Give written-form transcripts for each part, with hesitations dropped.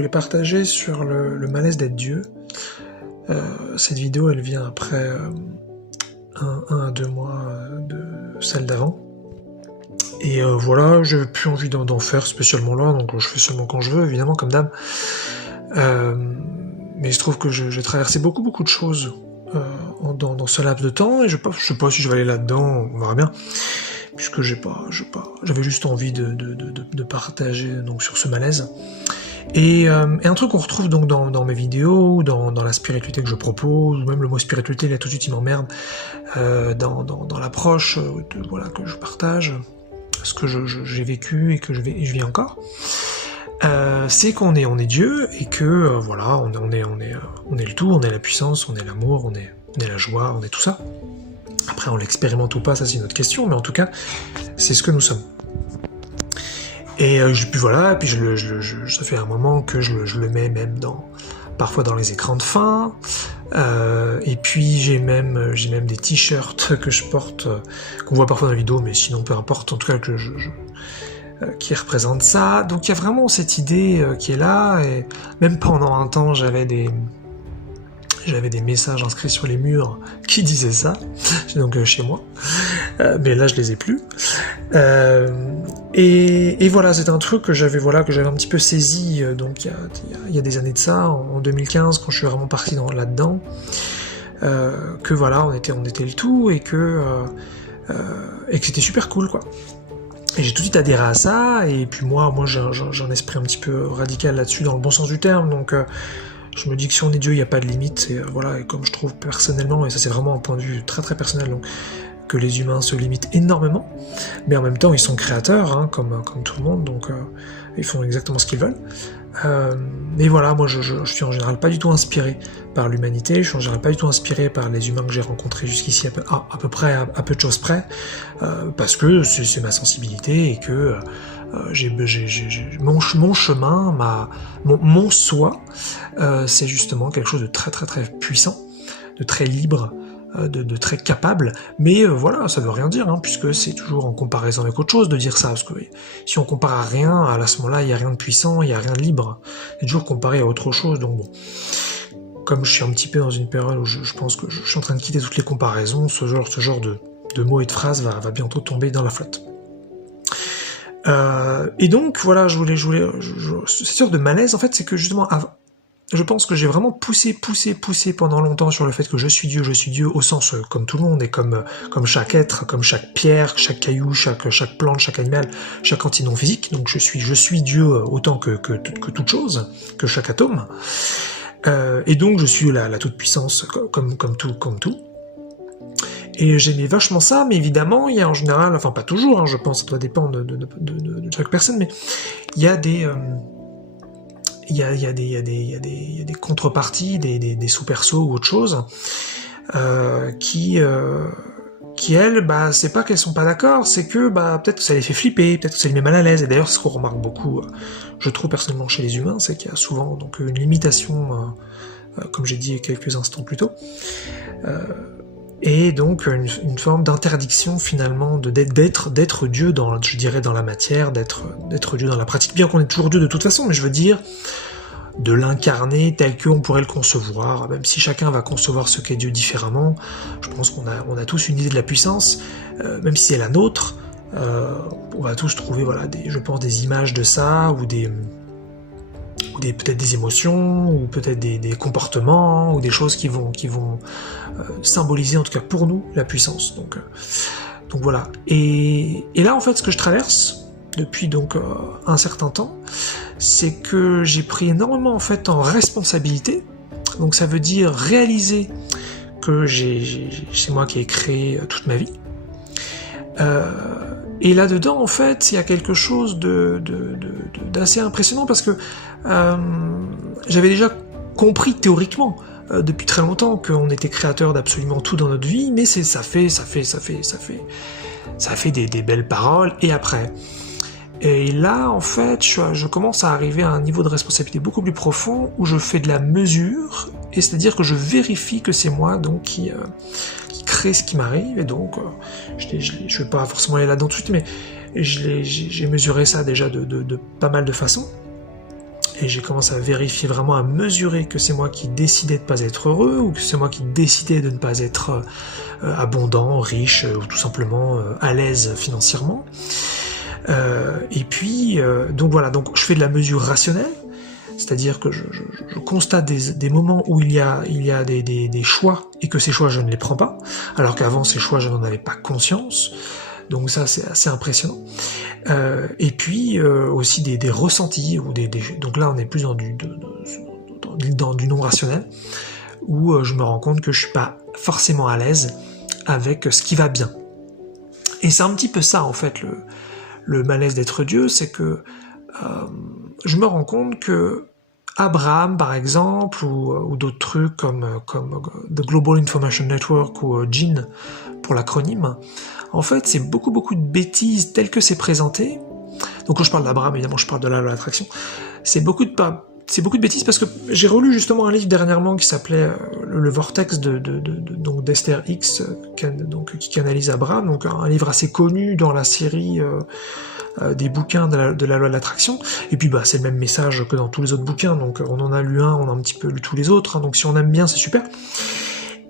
voulais partager sur le malaise d'être Dieu. Cette vidéo, elle vient après 1 à 2 mois de celle d'avant. Et voilà, j'avais plus envie d'en faire spécialement là, donc je fais seulement quand je veux, évidemment, comme d'hab. Mais il se trouve que j'ai traversé beaucoup de choses dans ce laps de temps, et je sais pas si je vais aller là-dedans, on verra bien, puisque j'avais juste envie de partager donc sur ce malaise. Et un truc qu'on retrouve donc dans mes vidéos, ou dans la spiritualité que je propose, ou même le mot spiritualité, là tout de suite il m'emmerde, dans l'approche que je partage, ce que j'ai vécu et que je vis encore, c'est qu'on est Dieu, et que voilà, on est le tout, on est la puissance, on est l'amour, on est la joie, on est tout ça. Après on l'expérimente ou pas, ça c'est une autre question, mais en tout cas, c'est ce que nous sommes. Et puis voilà, puis ça fait un moment que je le mets même parfois dans les écrans de fin, et puis j'ai même des t-shirts que je porte, qu'on voit parfois dans la vidéo, mais sinon peu importe, en tout cas qui représentent ça. Donc il y a vraiment cette idée qui est là, et même pendant un temps j'avais des messages inscrits sur les murs qui disaient ça, donc chez moi, mais là je les ai plus. Et voilà, c'est un truc que j'avais un petit peu saisi, donc il y a des années de ça, en 2015, quand je suis vraiment parti là-dedans, que voilà, on était le tout, et que c'était super cool, quoi. Et j'ai tout de suite adhéré à ça, et puis moi j'ai un esprit un petit peu radical là-dessus, dans le bon sens du terme, donc je me dis que si on est Dieu, il n'y a pas de limite, et voilà, et comme je trouve personnellement, et ça c'est vraiment un point de vue très très personnel, donc, que les humains se limitent énormément, mais en même temps ils sont créateurs, hein, comme tout le monde, donc ils font exactement ce qu'ils veulent. Mais voilà, moi je suis en général pas du tout inspiré par l'humanité, je suis en général pas du tout inspiré par les humains que j'ai rencontrés jusqu'ici, à peu près, à peu de choses près, parce que c'est ma sensibilité, et que mon chemin, mon soi, c'est justement quelque chose de très très très puissant, de très libre, de très capable, mais voilà, ça veut rien dire, hein, puisque c'est toujours en comparaison avec autre chose de dire ça, parce que si on compare à rien, à ce moment-là, il n'y a rien de puissant, il n'y a rien de libre, c'est toujours comparé à autre chose, donc bon. Comme je suis un petit peu dans une période où je pense que je suis en train de quitter toutes les comparaisons, ce genre de mots et de phrases va bientôt tomber dans la flotte. Et donc, voilà, cette sorte de malaise, en fait, c'est que justement, je pense que j'ai vraiment poussé pendant longtemps sur le fait que je suis Dieu au sens comme tout le monde, et comme chaque être, comme chaque pierre, chaque caillou, chaque plante, chaque animal, chaque entité non physique. Donc je suis Dieu autant que toute chose, que chaque atome. Et donc je suis la toute puissance comme tout. Et j'aimais vachement ça, mais évidemment, il y a en général, enfin pas toujours, hein, je pense, ça doit dépendre de chaque personne, mais il y a des contreparties, des sous-persos ou autre chose, qui elles, c'est pas qu'elles sont pas d'accord, c'est que peut-être que ça les fait flipper, peut-être que ça les met mal à l'aise. Et d'ailleurs, ce qu'on remarque beaucoup, je trouve personnellement chez les humains, c'est qu'il y a souvent donc une limitation, comme j'ai dit quelques instants plus tôt, et donc une forme d'interdiction finalement d'être Dieu dans la matière, d'être Dieu dans la pratique, bien qu'on est toujours Dieu de toute façon, mais je veux dire de l'incarner tel qu'on pourrait le concevoir, même si chacun va concevoir ce qu'est Dieu différemment. Je pense qu'on a tous une idée de la puissance, même si c'est la nôtre, on va tous trouver je pense des images de ça, ou peut-être des émotions, ou peut-être des comportements, ou des choses qui vont symboliser, en tout cas pour nous, la puissance. Donc voilà. Et là, en fait, ce que je traverse depuis donc un certain temps, c'est que j'ai pris énormément en fait en responsabilité. Donc ça veut dire réaliser que c'est moi qui ai créé toute ma vie. Et là-dedans, en fait, il y a quelque chose d'assez impressionnant, parce que j'avais déjà compris théoriquement depuis très longtemps qu'on était créateur d'absolument tout dans notre vie, mais ça fait des belles paroles, et après. Et là, en fait, je commence à arriver à un niveau de responsabilité beaucoup plus profond, où je fais de la mesure, et c'est-à-dire que je vérifie que c'est moi donc qui crée ce qui m'arrive, et donc je vais pas forcément aller là-dedans tout de suite, mais j'ai mesuré ça déjà de pas mal de façons. et j'ai commencé à vérifier vraiment, à mesurer que c'est moi qui décidais de ne pas être heureux, ou que c'est moi qui décidais de ne pas être abondant, riche, ou tout simplement à l'aise financièrement. Et puis, donc voilà, donc je fais de la mesure rationnelle, c'est-à-dire que je constate des moments où il y a des choix, et que ces choix je ne les prends pas, alors qu'avant ces choix je n'en avais pas conscience, donc ça c'est assez impressionnant. Et puis aussi des ressentis, ou donc là on est plus dans du non rationnel, où je me rends compte que je suis pas forcément à l'aise avec ce qui va bien. Et c'est un petit peu ça en fait le malaise d'être Dieu, c'est que je me rends compte que Abraham, par exemple, ou d'autres trucs comme The Global Information Network ou GIN pour l'acronyme, en fait, c'est beaucoup de bêtises telles que c'est présenté. Donc quand je parle d'Abraham, évidemment, je parle de la loi d'attraction. C'est beaucoup de bêtises parce que j'ai relu justement un livre dernièrement qui s'appelait Le Vortex donc d'Esther Hicks, qui canalise Abraham, donc un livre assez connu dans la série des bouquins de la loi de l'attraction, et puis c'est le même message que dans tous les autres bouquins, donc on en a lu un, on a un petit peu lu tous les autres, hein, donc si on aime bien c'est super.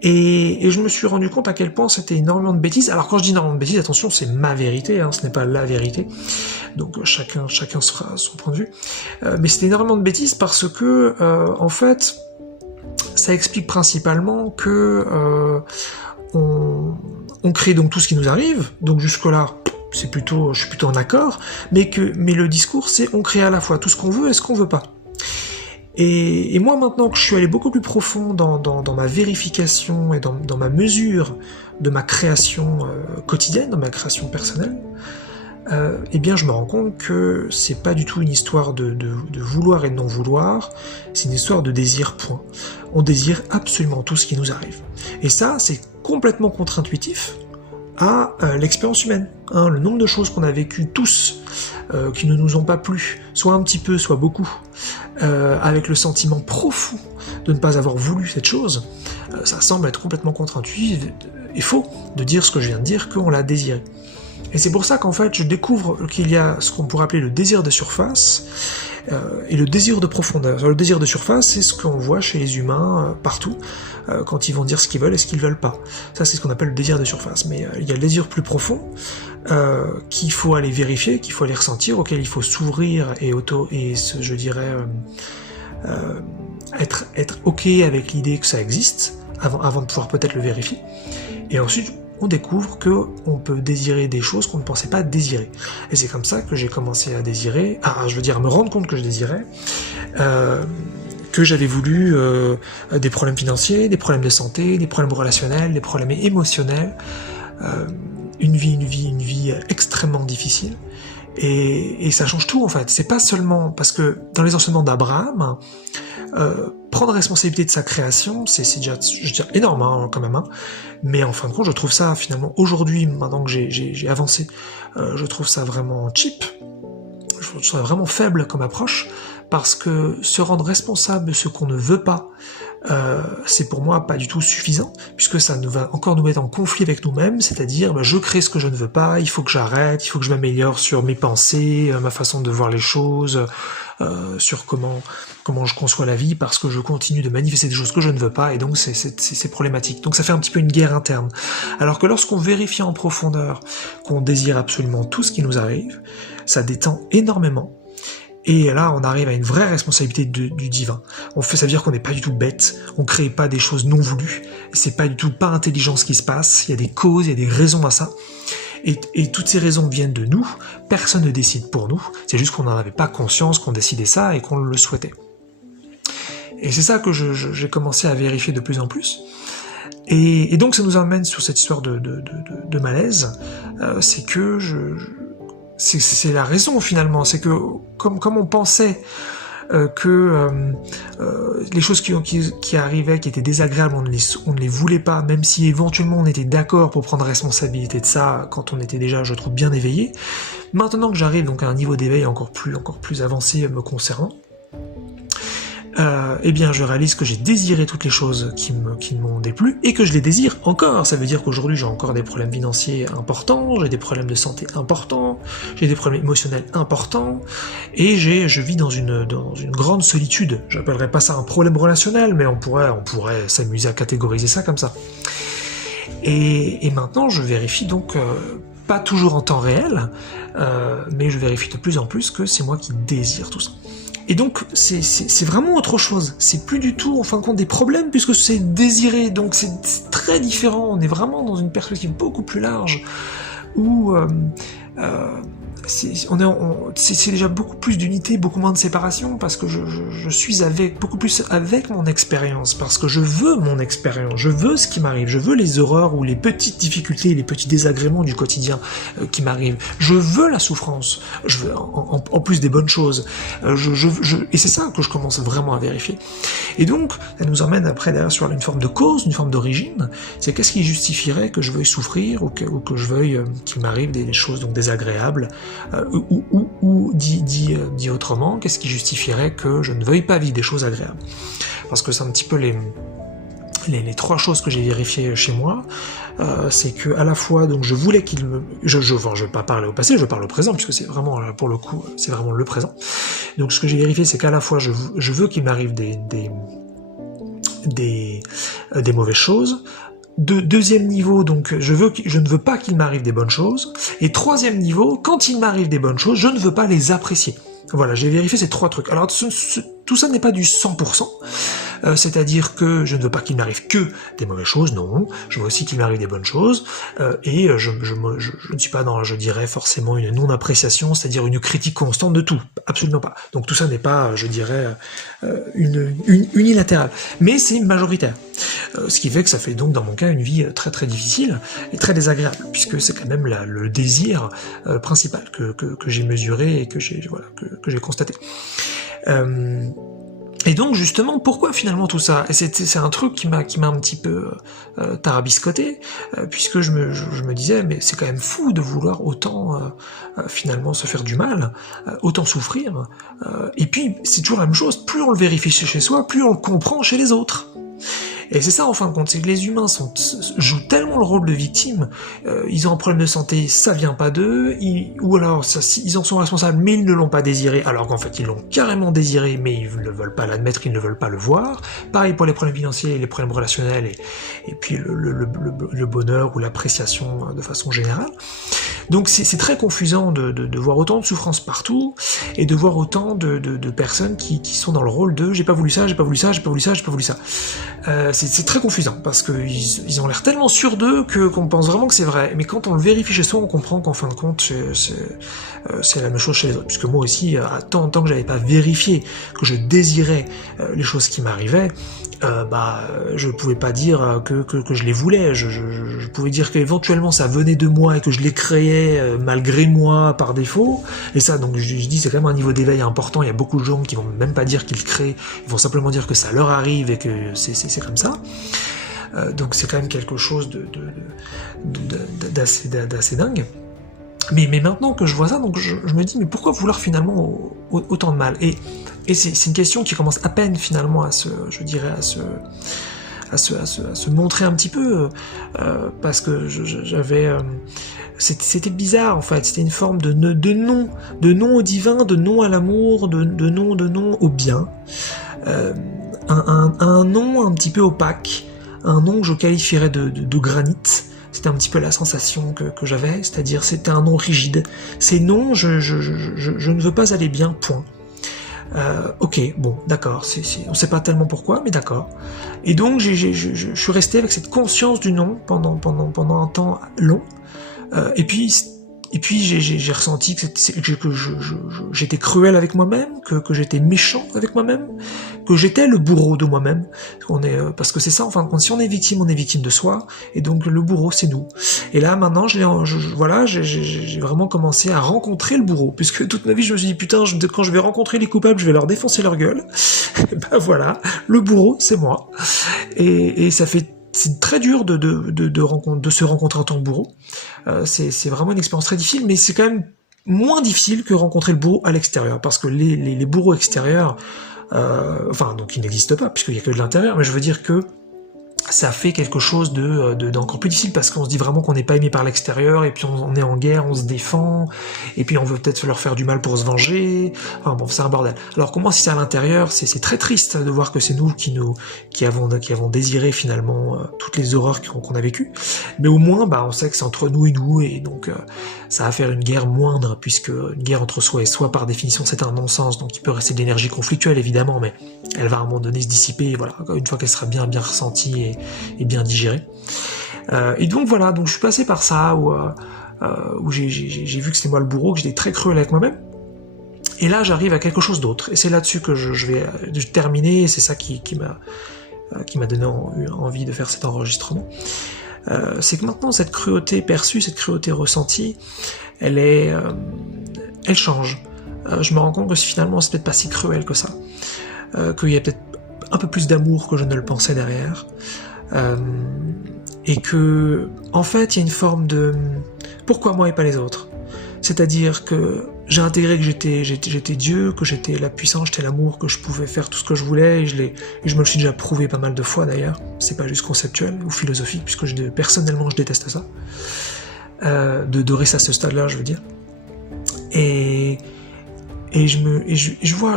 Et je me suis rendu compte à quel point c'était énormément de bêtises. Alors quand je dis énormément de bêtises, attention, c'est ma vérité, hein, ce n'est pas la vérité, donc chacun se fera son point de vue, mais c'était énormément de bêtises parce que en fait ça explique principalement que on crée donc tout ce qui nous arrive, donc jusque-là je suis plutôt en accord, mais le discours c'est on crée à la fois tout ce qu'on veut et ce qu'on veut pas. Et moi maintenant que je suis allé beaucoup plus profond dans ma vérification et dans ma mesure de ma création quotidienne, dans ma création personnelle, eh bien je me rends compte que c'est pas du tout une histoire de vouloir et de non vouloir, c'est une histoire de désir, point. On désire absolument tout ce qui nous arrive. Et ça, c'est complètement contre-intuitif à l'expérience humaine. Hein, le nombre de choses qu'on a vécues tous, qui ne nous ont pas plu, soit un petit peu, soit beaucoup, avec le sentiment profond de ne pas avoir voulu cette chose, ça semble être complètement contre-intuitif et faux de dire ce que je viens de dire, qu'on l'a désiré. Et c'est pour ça qu'en fait je découvre qu'il y a ce qu'on pourrait appeler le désir de surface et le désir de profondeur. Le désir de surface, c'est ce qu'on voit chez les humains partout, quand ils vont dire ce qu'ils veulent et ce qu'ils veulent pas. Ça c'est ce qu'on appelle le désir de surface. Mais il y a le désir plus profond qu'il faut aller vérifier, qu'il faut aller ressentir, auquel il faut s'ouvrir et je dirais être ok avec l'idée que ça existe avant de pouvoir peut-être le vérifier. Et ensuite on découvre qu'on peut désirer des choses qu'on ne pensait pas désirer. Et c'est comme ça que j'ai commencé à désirer, à me rendre compte que je désirais, que j'avais voulu des problèmes financiers, des problèmes de santé, des problèmes relationnels, des problèmes émotionnels, une vie extrêmement difficile. Et ça change tout en fait. C'est pas seulement parce que dans les enseignements d'Abraham, prendre responsabilité de sa création, c'est déjà, je veux dire, énorme hein, quand même. Hein. Mais en fin de compte, je trouve ça finalement aujourd'hui, maintenant que j'ai avancé, je trouve ça vraiment cheap. Je trouve ça vraiment faible comme approche, parce que se rendre responsable de ce qu'on ne veut pas, c'est pour moi pas du tout suffisant, puisque ça va encore nous mettre en conflit avec nous-mêmes, c'est-à-dire je crée ce que je ne veux pas, il faut que j'arrête, il faut que je m'améliore sur mes pensées, ma façon de voir les choses, sur comment je conçois la vie, parce que je continue de manifester des choses que je ne veux pas, et donc c'est problématique. Donc ça fait un petit peu une guerre interne. Alors que lorsqu'on vérifie en profondeur qu'on désire absolument tout ce qui nous arrive, ça détend énormément. Et là, on arrive à une vraie responsabilité du divin. Ça veut dire qu'on n'est pas du tout bête, on crée pas des choses non voulues, c'est pas du tout pas intelligent ce qui se passe, il y a des causes, il y a des raisons à ça. Et toutes ces raisons viennent de nous, personne ne décide pour nous, c'est juste qu'on n'en avait pas conscience, qu'on décidait ça et qu'on le souhaitait. Et c'est ça que j'ai commencé à vérifier de plus en plus. Et donc ça nous amène sur cette histoire de malaise, c'est que c'est la raison finalement, c'est que comme on pensait que les choses qui arrivaient, qui étaient désagréables, on ne les voulait pas, même si éventuellement on était d'accord pour prendre responsabilité de ça quand on était déjà, je trouve, bien éveillé. Maintenant que j'arrive donc à un niveau d'éveil encore plus avancé me concernant, eh bien je réalise que j'ai désiré toutes les choses qui m'ont déplu, et que je les désire encore. Ça veut dire qu'aujourd'hui j'ai encore des problèmes financiers importants, j'ai des problèmes de santé importants, j'ai des problèmes émotionnels importants, et je vis dans une grande solitude. J'appellerais pas ça un problème relationnel, mais on pourrait s'amuser à catégoriser ça comme ça. Et maintenant je vérifie donc, pas toujours en temps réel, mais je vérifie de plus en plus que c'est moi qui désire tout ça. Et donc c'est vraiment autre chose, c'est plus du tout en fin de compte des problèmes, puisque c'est désiré, donc c'est très différent, on est vraiment dans une perspective beaucoup plus large, où c'est déjà beaucoup plus d'unité, beaucoup moins de séparation, parce que je suis beaucoup plus avec mon expérience, parce que je veux mon expérience, je veux ce qui m'arrive, je veux les horreurs ou les petites difficultés, les petits désagréments du quotidien qui m'arrivent, je veux la souffrance, je veux, en plus des bonnes choses, et c'est ça que je commence vraiment à vérifier. Et donc, ça nous emmène après d'ailleurs sur une forme de cause, une forme d'origine, c'est qu'est-ce qui justifierait que je veuille souffrir, ou que je veuille qu'il m'arrive des choses donc désagréables, ou dit autrement, qu'est-ce qui justifierait que je ne veuille pas vivre des choses agréables? Parce que c'est un petit peu les trois choses que j'ai vérifiées chez moi, c'est que à la fois donc je voulais qu'il me, je vais pas parler au passé, je parle au présent, puisque c'est vraiment, pour le coup, c'est vraiment le présent. Donc ce que j'ai vérifié, c'est qu'à la fois je veux qu'il m'arrive des mauvaises choses. Deuxième niveau, donc je ne veux pas qu'il m'arrive des bonnes choses. Et troisième niveau, quand il m'arrive des bonnes choses, je ne veux pas les apprécier. Voilà, j'ai vérifié ces trois trucs. Alors tout ça n'est pas du 100%, c'est-à-dire que je ne veux pas qu'il m'arrive que des mauvaises choses, non, je veux aussi qu'il m'arrive des bonnes choses, et je ne suis pas dans, je dirais, forcément une non-appréciation, c'est-à-dire une critique constante de tout, absolument pas. Donc tout ça n'est pas, je dirais, une unilatérale, mais c'est majoritaire. Ce qui fait que ça fait donc dans mon cas une vie très très difficile et très désagréable, puisque c'est quand même le désir principal que j'ai mesuré et que j'ai constaté. Et donc justement, pourquoi finalement tout ça? Et c'est un truc qui m'a un petit peu tarabiscoté, puisque je me disais, mais c'est quand même fou de vouloir autant finalement se faire du mal, autant souffrir, et puis c'est toujours la même chose, plus on le vérifie chez soi, plus on le comprend chez les autres. Et c'est ça en fin de compte, c'est que les humains jouent tellement le rôle de victime, ils ont un problème de santé, ça vient pas d'eux, ou alors ils en sont responsables mais ils ne l'ont pas désiré, alors qu'en fait ils l'ont carrément désiré mais ils ne veulent pas l'admettre, ils ne veulent pas le voir. Pareil pour les problèmes financiers, les problèmes relationnels et puis le bonheur ou l'appréciation de façon générale. Donc c'est très confusant de voir autant de souffrance partout, et de voir autant de personnes qui sont dans le rôle de j'ai pas voulu ça, j'ai pas voulu ça, j'ai pas voulu ça, j'ai pas voulu ça. C'est très confusant, parce qu'ils ont l'air tellement sûrs d'eux qu'on pense vraiment que c'est vrai, mais quand on le vérifie chez soi, on comprend qu'en fin de compte, c'est la même chose chez les autres, puisque moi aussi, tant que j'avais pas vérifié que je désirais les choses qui m'arrivaient, je pouvais pas dire que je les voulais, je pouvais dire qu'éventuellement ça venait de moi et que je les créais malgré moi par défaut, et ça donc je dis c'est quand même un niveau d'éveil important. Il y a beaucoup de gens qui vont même pas dire qu'ils créent, ils vont simplement dire que ça leur arrive et que c'est comme ça. Donc c'est quand même quelque chose d'assez dingue. Mais maintenant que je vois ça, donc je me dis mais pourquoi vouloir finalement autant de mal? Et c'est une question qui commence à peine finalement à se montrer un petit peu, parce que j'avais c'était bizarre en fait, c'était une forme de non au divin, de non à l'amour, de non au bien, un non un petit peu opaque, un non que je qualifierais de granit. C'était un petit peu la sensation que j'avais, c'est-à-dire c'était un non rigide. C'est non, je ne veux pas aller bien, point. Ok, bon, d'accord, on sait pas tellement pourquoi, mais d'accord. Et donc je suis resté avec cette conscience du non pendant un temps long, et puis j'ai ressenti que j'étais cruel avec moi-même, que j'étais méchant avec moi-même, que j'étais le bourreau de moi-même. Parce que c'est ça, en fin de compte, si on est victime de soi, et donc le bourreau, c'est nous. Et là, maintenant, j'ai vraiment commencé à rencontrer le bourreau, puisque toute ma vie, je me suis dit, putain, quand je vais rencontrer les coupables, je vais leur défoncer leur gueule. Voilà, le bourreau, c'est moi. Et c'est très dur de se rencontrer en tant que bourreau. C'est vraiment une expérience très difficile, mais c'est quand même moins difficile que rencontrer le bourreau à l'extérieur, parce que les bourreaux extérieurs, Enfin, donc il n'existe pas, puisqu'il n'y a que de l'intérieur, mais je veux dire que ça fait quelque chose d'encore plus difficile parce qu'on se dit vraiment qu'on n'est pas aimé par l'extérieur et puis on est en guerre, on se défend et puis on veut peut-être leur faire du mal pour se venger. Enfin bon, c'est un bordel. Alors comment si c'est à l'intérieur, c'est très triste de voir que c'est nous qui avons désiré finalement toutes les horreurs qu'on a vécues. Mais au moins, on sait que c'est entre nous et donc ça va faire une guerre moindre puisque une guerre entre soi et soi par définition c'est un non-sens. Donc il peut rester de l'énergie conflictuelle évidemment, mais elle va à un moment donné se dissiper. Voilà, une fois qu'elle sera bien ressentie et bien digéré. Et donc voilà, donc je suis passé par ça où j'ai vu que c'était moi le bourreau, que j'étais très cruel avec moi-même. Et là, j'arrive à quelque chose d'autre. Et c'est là-dessus que je vais terminer. Et c'est ça qui m'a donné envie de faire cet enregistrement. C'est que maintenant, cette cruauté perçue, cette cruauté ressentie, elle change. Je me rends compte que finalement, c'est peut-être pas si cruel que ça. Qu'il y a peut-être un peu plus d'amour que je ne le pensais derrière. Et que, en fait, il y a une forme de pourquoi moi et pas les autres. C'est-à-dire que j'ai intégré que j'étais Dieu, que j'étais la puissance, j'étais l'amour, que je pouvais faire tout ce que je voulais, et je me le suis déjà prouvé pas mal de fois d'ailleurs. C'est pas juste conceptuel ou philosophique, puisque personnellement je déteste ça. De rester à ce stade-là, je veux dire. Et je vois.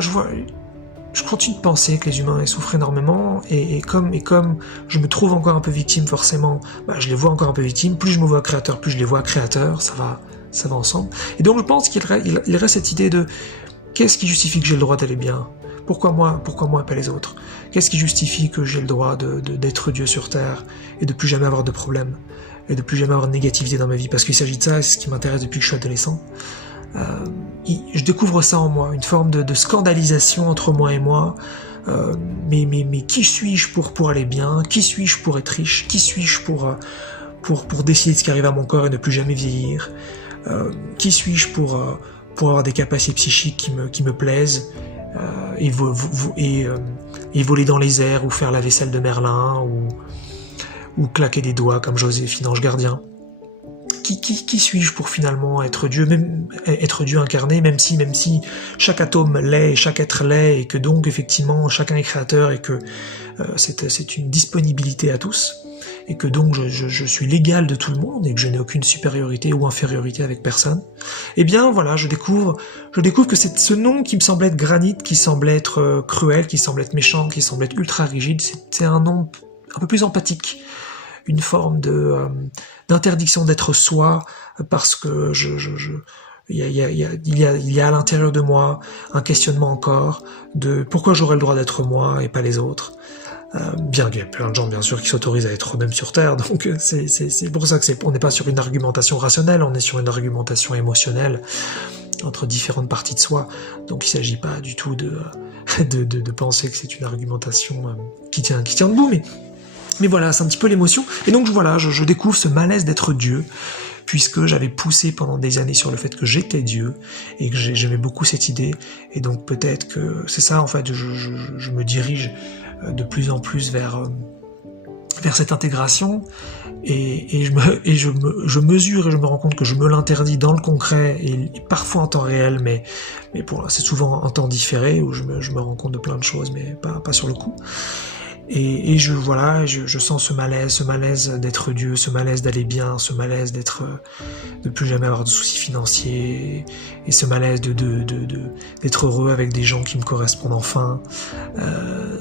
Je continue de penser que les humains souffrent énormément, et comme je me trouve encore un peu victime forcément, je les vois encore un peu victimes, plus je me vois créateur, plus je les vois créateurs, ça va ensemble. Et donc je pense qu'il reste cette idée de qu'est-ce qui justifie que j'ai le droit d'aller bien ? Pourquoi moi et pas les autres ? Qu'est-ce qui justifie que j'ai le droit d'être Dieu sur Terre, et de plus jamais avoir de problème, et de plus jamais avoir de négativité dans ma vie ? Parce qu'il s'agit de ça, c'est ce qui m'intéresse depuis que je suis adolescent. Je découvre ça en moi, une forme de scandalisation entre moi et moi. Mais qui suis-je pour aller bien ? Qui suis-je pour être riche ? Qui suis-je pour décider de ce qui arrive à mon corps et ne plus jamais vieillir ? Qui suis-je pour avoir des capacités psychiques qui me plaisent et voler dans les airs ou faire la vaisselle de Merlin ou claquer des doigts comme Joséphine Ange Gardien ? Qui suis-je pour finalement être Dieu, même être Dieu incarné, même si chaque atome l'est, et chaque être l'est, et que donc effectivement chacun est créateur, et que c'est une disponibilité à tous, et que donc je suis l'égal de tout le monde, et que je n'ai aucune supériorité ou infériorité avec personne. Eh bien voilà, je découvre que c'est ce nom qui me semblait être granit, qui semblait être cruel, qui semblait être méchant, qui semblait être ultra rigide, c'est un nom un peu plus empathique, une forme d'interdiction d'être soi, parce que il y a à l'intérieur de moi un questionnement encore de pourquoi j'aurais le droit d'être moi et pas les autres. Bien qu'il y a plein de gens bien sûr qui s'autorisent à être eux-mêmes sur Terre, donc c'est pour ça que on n'est pas sur une argumentation rationnelle, on est sur une argumentation émotionnelle entre différentes parties de soi. Donc il s'agit pas du tout de penser que c'est une argumentation qui tient debout, mais voilà, c'est un petit peu l'émotion. Et donc voilà, je découvre ce malaise d'être Dieu, puisque j'avais poussé pendant des années sur le fait que j'étais Dieu, et que j'aimais beaucoup cette idée. Et donc peut-être que c'est ça, en fait, je me dirige de plus en plus vers cette intégration, et je mesure et je me rends compte que je me l'interdis dans le concret, et parfois en temps réel, mais c'est souvent en temps différé, où je me rends compte de plein de choses, mais pas sur le coup. Et je sens ce malaise d'être Dieu, ce malaise d'aller bien, ce malaise de plus jamais avoir de soucis financiers, et ce malaise d'être heureux avec des gens qui me correspondent enfin,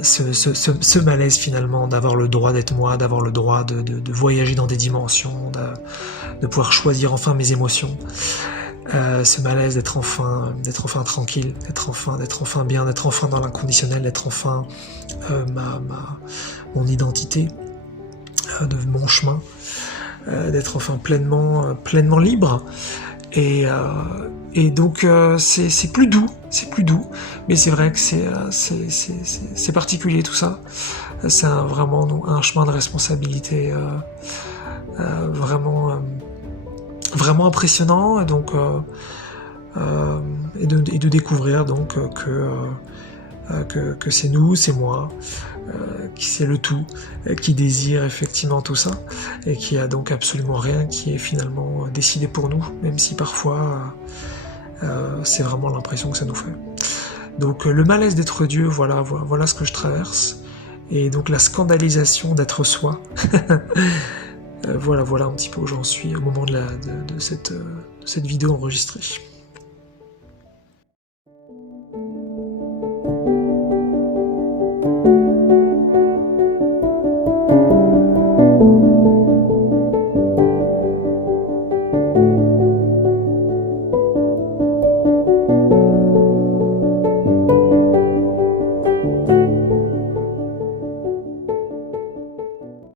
ce malaise finalement d'avoir le droit d'être moi, d'avoir le droit de voyager dans des dimensions, de pouvoir choisir enfin mes émotions. Ce malaise d'être enfin tranquille, d'être enfin bien, d'être enfin dans l'inconditionnel, d'être enfin mon identité, de mon chemin, d'être enfin pleinement libre, et donc c'est plus doux, mais c'est vrai que c'est particulier tout ça. C'est vraiment un chemin de responsabilité vraiment impressionnant, et donc et de découvrir donc que c'est nous, c'est moi, qui c'est le tout, qui désire effectivement tout ça, et qui a donc absolument rien qui est finalement décidé pour nous, même si parfois c'est vraiment l'impression que ça nous fait. Donc le malaise d'être Dieu, voilà ce que je traverse. Et donc la scandalisation d'être soi. Voilà un petit peu où j'en suis au moment de cette vidéo enregistrée.